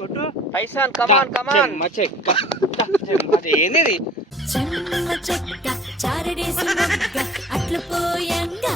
Tyson కమాన్ కమాన్ ఏంది అట్లా పోయంగా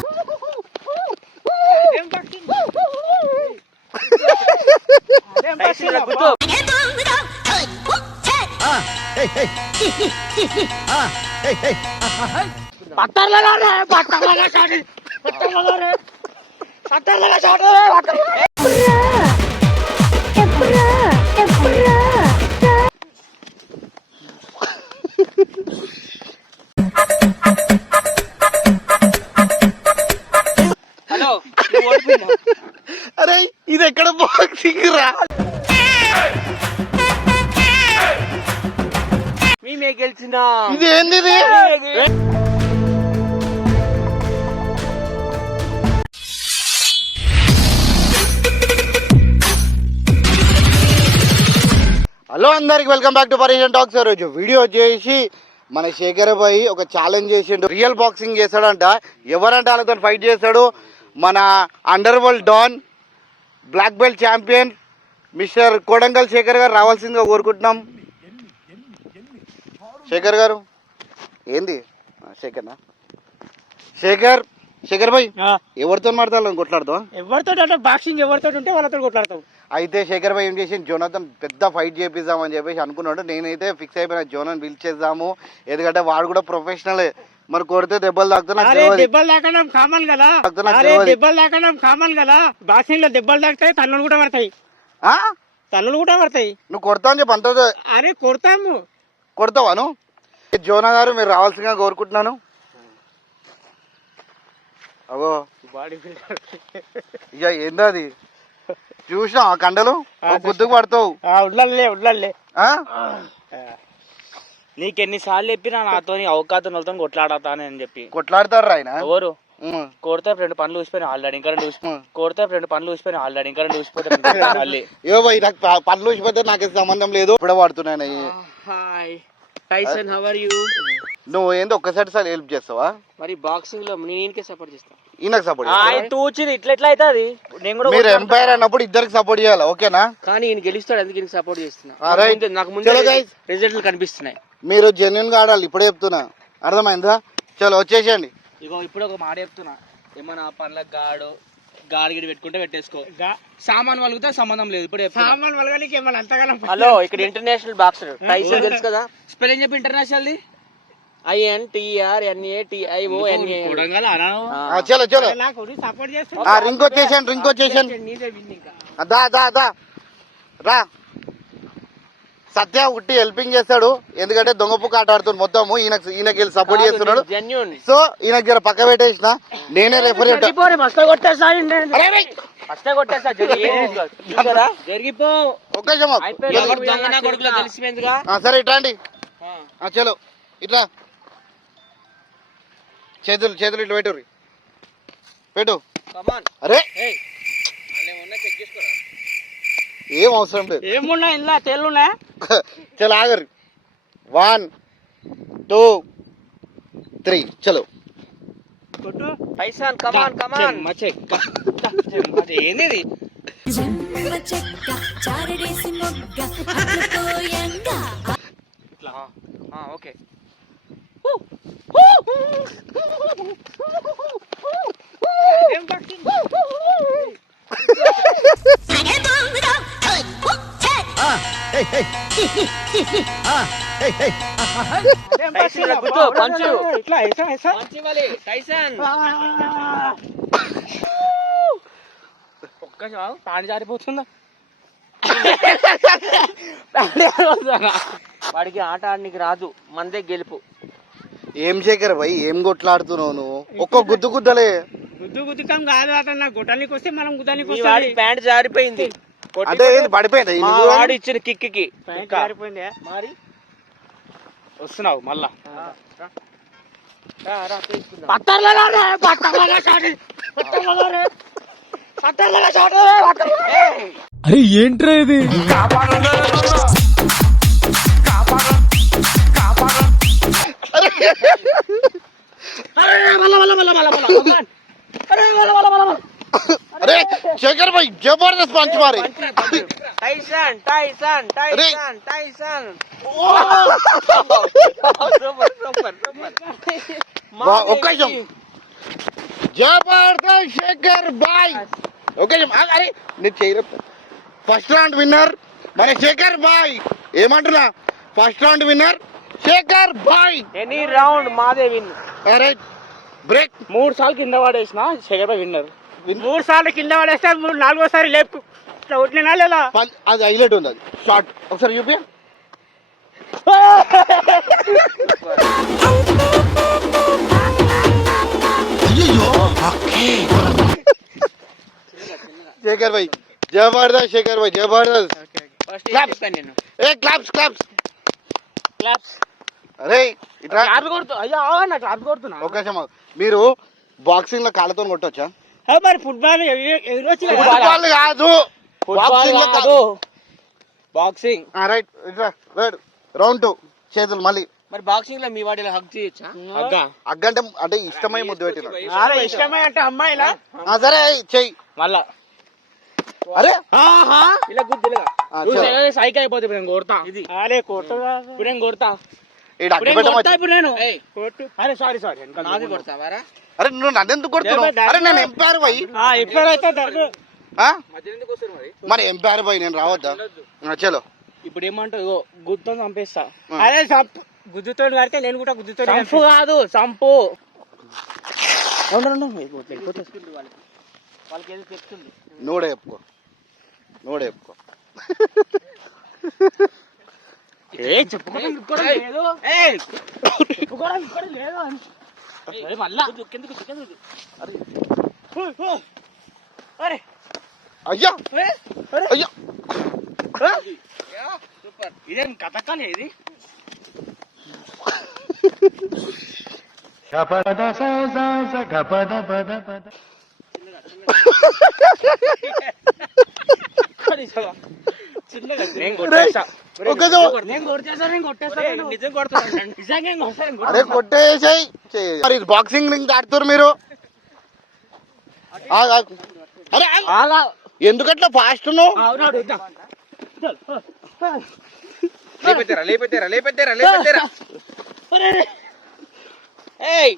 hello అరే ఇది ఎక్కడ బాక్సింగ్ రా? మేమే గెలిచినా ఇది ఏంది ఇది? హలో అందరికి వెల్కమ్ బ్యాక్ టు పరేషన్ టాక్స్. రోజు వీడియో వచ్చేసి మన శేఖర్ భాయ్ ఒక ఛాలెంజ్ చేసిండు. రియల్ బాక్సింగ్ చేస్తాడంట. ఎవరంటే వాళ్ళతో ఫైట్ చేస్తాడు. మన underworld don black belt champion mister Kodangal Shekhar గారు రావాల్సిందిగా కోరుకుంటున్నాం. శేఖర్ గారు ఏంది శేఖర్నా? శేఖర్ భాయ్ ఎవరితో మాట్లాడాలని కొట్లాడతాం? ఎవరితో అంటే బాక్సింగ్ ఎవరితో ఉంటే వాళ్ళతో కొట్లాడతాం. అయితే శేఖర్ భాయ్ ఏం చేసి జోనాథన్ పెద్ద ఫైట్ చేపిద్దామని చెప్పేసి అనుకున్నాడు. నేనైతే ఫిక్స్ అయిపోయినా జోనన్ పిలిచేద్దాము, ఎందుకంటే వాడు కూడా ప్రొఫెషనల్. మరి కొడితే దెబ్బలు దెబ్బలు తాకడం కామన్ కదా, దెబ్బలు తాకడం కామన్ కదా. బాక్సింగ్ లో దెబ్బలు తాకుతాయి, తన్నులు కూడా పడతాయి. తన్నులు కూడా పడతాయి. నువ్వు కొడతావు అని చెప్పి అంత అరే కొడతాము. కొడతావాను? జోనా గారు మీరు రావాల్సిందిగా కోరుకుంటున్నాను. అగో బాడీ బిల్డర్ ఇక ఏందా అది చూసినా కండలు గుద్దుకు పడతావు. ఉండలే నీకెన్నిసార్లు చెప్పినా నాతో అవకాశం కొట్లాడతానే అని చెప్పి. కొట్లాడతారు ఆయన ఎవరు కొడితే 2 పనులు ఊసిపోయినా ఆల్రెడీ, ఇంకా 2 కొడితే 2 పనులు ఊసిపోయినా ఆల్రెడీ, ఇంకా 2 ఊసిపోతాయి మళ్ళీ. ఏ భయ్ నాకు పనులు ఊసిపోతే నాకు సంబంధం లేదు. ఇప్పుడే వాడుతున్నాను. Hi Tyson, how are you? నువ్వు ఏందో ఒక్కసారి హెల్ప్ చేస్తావా? మరి బాక్సింగ్ లో నేనకే సపోర్ట్ చేస్తా. ఈయనకు సపోర్ట్ తూచింది ఇట్లా అవుతుంది. నేను కూడా మీరు ఎంపైర్ అన్నప్పుడు ఇద్దరికి సపోర్ట్ చేయాలి, ఓకేనా? కానీ ఈయన గెలుస్తాడు, అందుకే ఈయన సపోర్ట్ చేస్తున్నా. నాకు ముందు రిజల్ట్లు కనిపిస్తున్నాయి. మీరు జెన్యున్ గా ఆడాలి, ఇప్పుడే చెప్తున్నా, అర్థమైందా? చలో వచ్చేసేయండి. ఇగో ఇప్పుడు ఒక మాట చెప్తున్నా, ఏమన్నా పనులకు గాడిగిడి పెట్టుకుంటే పెట్టేసుకో. సామాన్ వలుగుతా సంబంధం లేదు. ఇప్పుడు సామాన్ వలగడానికి ఏమన్నా అంతగానం. హలో, ఇక్కడ ఇంటర్నేషనల్ బాక్సర్ టైసన్ తెలుసు కదా? స్పెల్లింగ్ చెప్పి ఇంటర్నేషనల్ ది INTRNATIONA. చలో చలో రింగ్ వచ్చేసాను. దా రా. సత్య ఉట్టి హెల్పింగ్ చేస్తాడు, ఎందుకంటే దొంగపుక్క ఆట ఆడుతుంది మొత్తము. ఈయనకి వెళ్ళి సపోర్ట్ చేస్తున్నాడు. సో ఈయనకి జర పక్క పెట్టేసిన, నేనే రెఫరీ సరే ఇట్లాండి. చలో ఇట్లా చేతులు ఇట్లా పెట్టు. అరే ఏం అవసరం లేదు. ఏమున్నా ఇలా తెల్లున్నా. చలో ఆగరు. 1 2 3 చలో. టైసన్ కమాన్ కమాన్ ఏంది ఓకే. పాడి జారిపోతుందా? వాడికి ఆట ఆడనికి రాదు, మందే గెలుపు. ఏం శేఖర్ భాయ్ ఏం కొట్లాడుతున్నావు నువ్వు? ఒక్క గుద్దలే. గుద్దుకం కాదు అతను గుట్టనికి వస్తే మనం గుద్దానికి వస్తే ప్యాంట్ జారిపోయింది. అంటే పడిపోయింది వాడు ఇచ్చిన కిక్కి జారిపోయింది. మరి వస్తున్నావు మళ్ళా. అరే ఏంట్రా ఇది? अरे शेखर भाई जबरदस्त पंच मारे టైసన్ టైసన్ अरे టైసన్ టైసన్ ఒక్క నిమిషం జబర్దస్త్ శేఖర్ బాయ్ ఒక్క నిమిషం అరే నేను చేయరు ఫస్ట్ రౌండ్ విన్నర్ మన శేఖర్ బాయ్ ఏమంటున్నా first round winner Shekhar boy any round మాదే విన్ అరే బ్రేక్ 3 సార్లు కింద పడేసిన శేఖర్ బాయ్ విన్నర్ 3 సార్లు కింద పడేస్తే 4గోసారి లేపు ఇట్లా కొట్టినా లేదా అది హైలైట్ ఉంది అది షార్ట్ ఒకసారి చూపి శేఖర్ భాయ్ జబర్దస్త్ శేఖర్ భాయ్ జబర్దస్త్ క్లాప్స్ ఏ క్లాప్స్ క్లాప్స్ క్లాప్స్ అరే ఇట్లా క్లాప్స్ కొడుతు అయ్యో నా క్లాప్స్ కొడుతున్నా ఒక నిమిషం మీరు బాక్సింగ్ లో కాళ్ళతో కొట్టొచ్చా మరి ఫుట్బాల్ ఎదురొచ్చి ఫుట్బాల్ కాదు బాక్సింగ్ లో కాదు బాక్సింగ్ రైట్ ఇట్లా రైట్ రౌండ్ 2 చేతులు మళ్ళీ మరి బాక్సింగ్ లో మీ వాడిలో హక్ చేయొచ్చా హగ్గ అగ్గంటే అంటే ఇష్టమై ముద్దు పెట్టిన అరే ఇష్టమే అంటే అమ్మాయిలా సరే చెయ్యి మళ్ళా అరే ఆహా ఇలా గుద్దిలగా చలో. సైకి అయిపోతే ఇప్పుడు నేను కొడతా ఇది అరే కొడతా ఇప్పుడు నేను కొడతా ఈడ అగ్గి పెట్టమని ఇప్పుడు నేను కొట్టు అరే సారీ నాది కొడతావారా అరే నువ్వు నన్ను ఎందుకు కొడుతున్నావు అరే నేను ఎంపైర్ పోయి ఇప్పుడు అయితే దర్గు మరి ఎంపైర్ పోయి నేను రావద్దా చలో ఇప్పుడు ఏమంటావు గుద్దుతో చంపేస్తా అరే చంపు గుద్దుతో కడితే నేను కూడా గుద్దుతో చంపు కాదు చంపు వాళ్ళకి ఏదో చెప్తుంది నూడే చెప్పుకో నూడే చెప్పుకో ఏ చెప్పుకోవడం లేదు చెప్పుకోవడం లేదు మళ్ళా అరే అయ్యా అయ్యా సూపర్ ఇదేం కథకాలే ఇది అరే కొట్టేసాయి మరి బాక్సింగ్ రింగ్ ఆడుతారు మీరు అరే ఎందుకట్లా ఫాస్ట్ లేపెత్తారా ఏయ్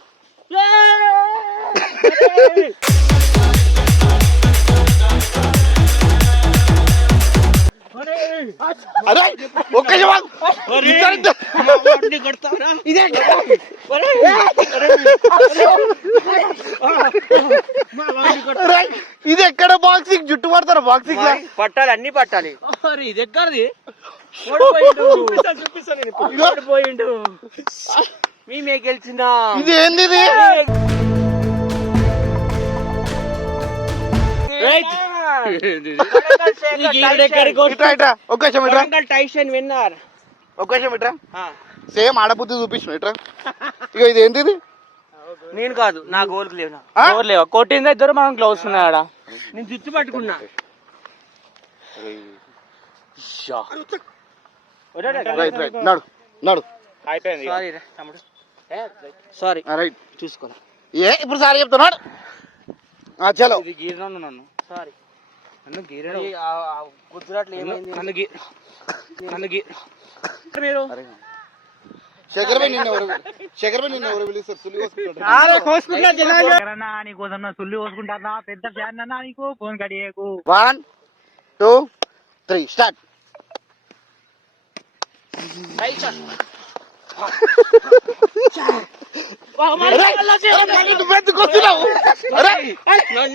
అరే ఒక్క ఇది ఎక్కడ బాక్సింగ్ జుట్టు పడతారు బాక్సింగ్ పట్టాలి అన్ని పట్టాలి ఇది ఎక్కడిది ఓడిపోయిండు మేమే గెలిచిందా ఇది ఏంది ఇది టైసన్ విన్నర్ ఒక్క ఇట్రా సేమ్ ఆడబుద్ధి చూపించిన ఇట్రా ఇక ఇది ఏంది ఇది నేను కాదు నా గోల్ లేవు కొట్టింది ఇద్దరు మనం గ్లౌస్ ఉన్నాడా నేను జుట్టు పట్టుకున్నా నడు నడు అయిపోయింది సారీ రైట్ చూసుకో ఏ ఇప్పుడు సారీ చెప్తున్నాడు చలో ఇది గీరినా నన్ను సారీ నన్ను గీరడు గుజరాత్ ఏమైంది నన్ను మీరు శేఖర్ భాయ్ నిన్న ఎవరు పిలుస్తారు సుల్లి నీకోసం సుల్లి కోసుకుంటా పెద్ద ఫ్యాన్ అన్నా నీకు ఫోన్ కడియకు 1 2 3 స్టార్ట్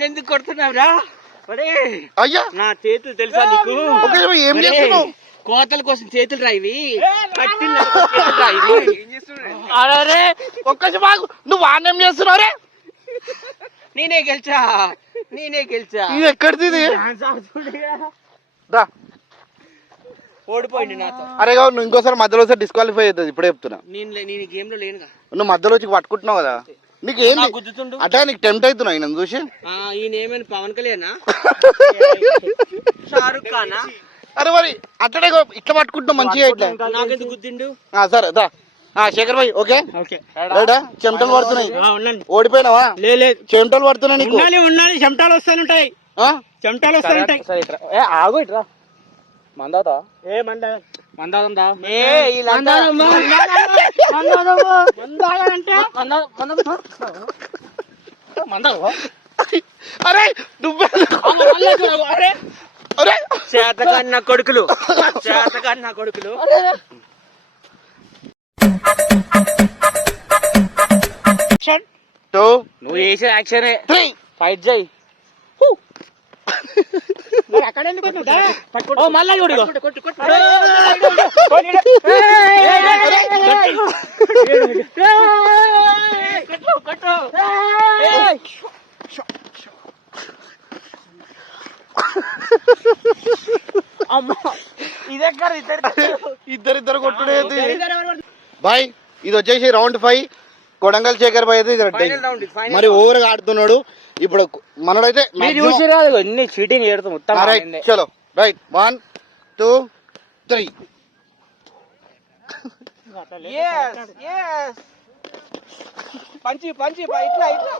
ఎందుకు కొడుతున్నావురా అయ్యా నా చేతులు తెలుసా నీకు ఏం చేస్తున్నావు కోతల కోసం చేతులు రాయివి అరే ఒక్క నువ్వు వాన్యం చేస్తున్నావు రే నేనే గెలిచా ఇది ఎక్కడిది ఇది రా ఓడిపోయింది నాతో అరే నువ్వు ఇంకోసారి మధ్యలో డిస్క్వాలిఫై అవుతుంది ఇప్పుడే చెప్తున్నా నేను గేమ్ లో లేనుగా నువ్వు మధ్యలో వచ్చి పట్టుకుంటున్నావు కదా నీకు ఏంది గుద్దుతుండు అట్లా నీకు టెంప్ట్ అవుతున్నావు ఈయన చూసి ఈయన ఏమైనా పవన్ కళ్యాణ్ షారుఖ్ ఖానా అరే మరి అట్లనే ఇట్లా పట్టుకుంటున్నావు మంచిగా ఇట్లా నాకెందుకు గుద్దిండు సరే దా శేఖర్ భాయ్ ఓకే రైటా చెమటలు పడుతున్నాయి ఉండండి ఓడిపోయినావా లేదు చెమటలు పడుతున్నాయి నీకు ఉండాలి చెమటాలు వస్తానుంటాయి చెమటలు వస్తాయి. సరే ఇట్రా. ఏ ఆగు ఇట్రా. మందాతా ఏ మంద మందాదందా అరే నువ్వే అరే చేతకాని నా కొడుకులు చేతకాని నా కొడుకులు టూ నువ్వు చేసే యాక్షనే త్రీ ఫైట్ చేయి మరి అక్కడ ఎందుకు వచ్చినావు? దా. ఓ మళ్ళా చూడు ఇగో. అమ్మా ఇద్దరిద్దరు కొట్టుడేది బాయ్. ఇది వచ్చేసి రౌండ్ 5. కొడంగల్ శేఖర్ బాయ్ అయితే మరి ఓవర్ గా ఆడుతున్నాడు. ఇప్పుడు మనడైతే చూసి రాదు ఎన్ని చీటింగ్ చేస్తాం మొత్తం రైట్ చలో రైట్ 1 2 3 పంచి పంచి ఇట్లా ఇట్లా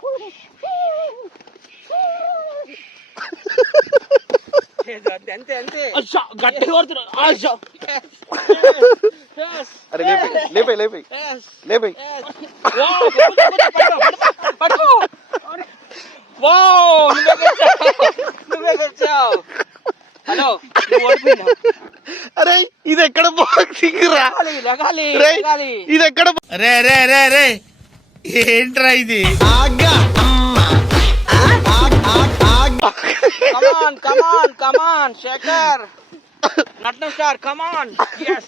అంతే అంతే గట్టి కొడుతున్నా. అరే లేపై లేపై లేపై నువ్వే గెలిచావు. హలో నువ్వు ఓడిపోయినావు. అరే ఇది ఎక్కడ బాక్సింగ్ రా లగాలి రేయ్, ఇది ఎక్కడ రే రే రే రే ఏంట్రా ఇది కమాన్ కమాన్ కమాన్ శేఖర్ నట్న స్టార్ కమాన్ yes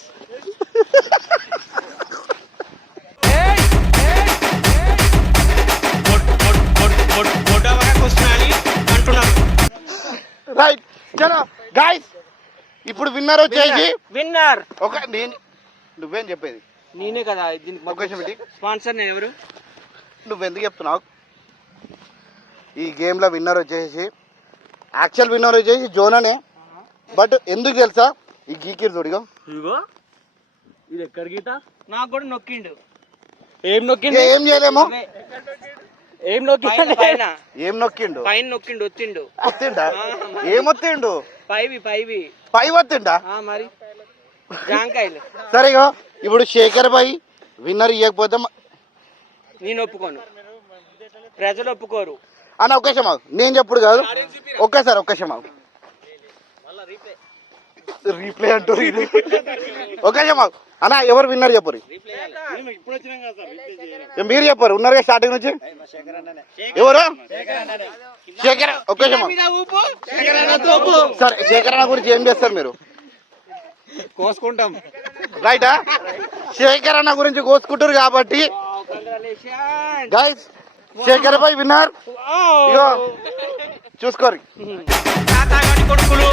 రైట్ చలో గాయ్స్. ఇప్పుడు విన్నర్ వచ్చేసి విన్నర్ ఒక నువ్వేం చెప్పేది నేనే కదా దీనికి అవకాశం ఏంటి? స్పాన్సర్ నేను ఎవరు నువ్వెందుకు చెప్తున్నావు? ఈ గేమ్ లో విన్నర్ వచ్చేసి యాక్చువల్ విన్నర్ వచ్చేసి జోననే. బట్ ఎందుకు తెలుసా ఈ గీకిర్ చూడిగా ఇగో ఇది ఎక్కడ గీత నాకు కూడా నొక్కిండు. ఏం నొక్కిండు ఏం చేయలేమో. ఏం నొక్కిండు పైన ఏం నొక్కిండు పైన నొక్కిండు ఒత్తిండు ఒత్తిండా ఏమొత్తిండు పైవి పైవి పై ఒత్తిండా మరి జాంకాయలు సరేగా ఇప్పుడు శేఖర్ భాయ్ విన్నర్ ఇవ్వకపోతే నేను ఒప్పుకోను ప్రజలు ఒప్పుకోరు అన్న ఒక్కసారి మాకు నేను చెప్పుడు కాదు ఒక్కసారి మాకు రీప్లే అంటారు ఇది ఒక్కసారి మాకు అన్న ఎవరు విన్నర్ చెప్పరు మీరు చెప్పారు ఉన్నారుగా స్టార్టింగ్ నుంచి ఎవరు శేఖర్ ఒక్కసారి సరే శేఖర్ అన్న గురించి ఏం చేస్తారు మీరు కోసుకుంటాం రైటా శేఖర్ అన్న గురించి కోసుకుంటారు కాబట్టి గైస్ శేఖర్ భాయ్ విన్నర్ ఇగో చూసుకోరు కొడుకులు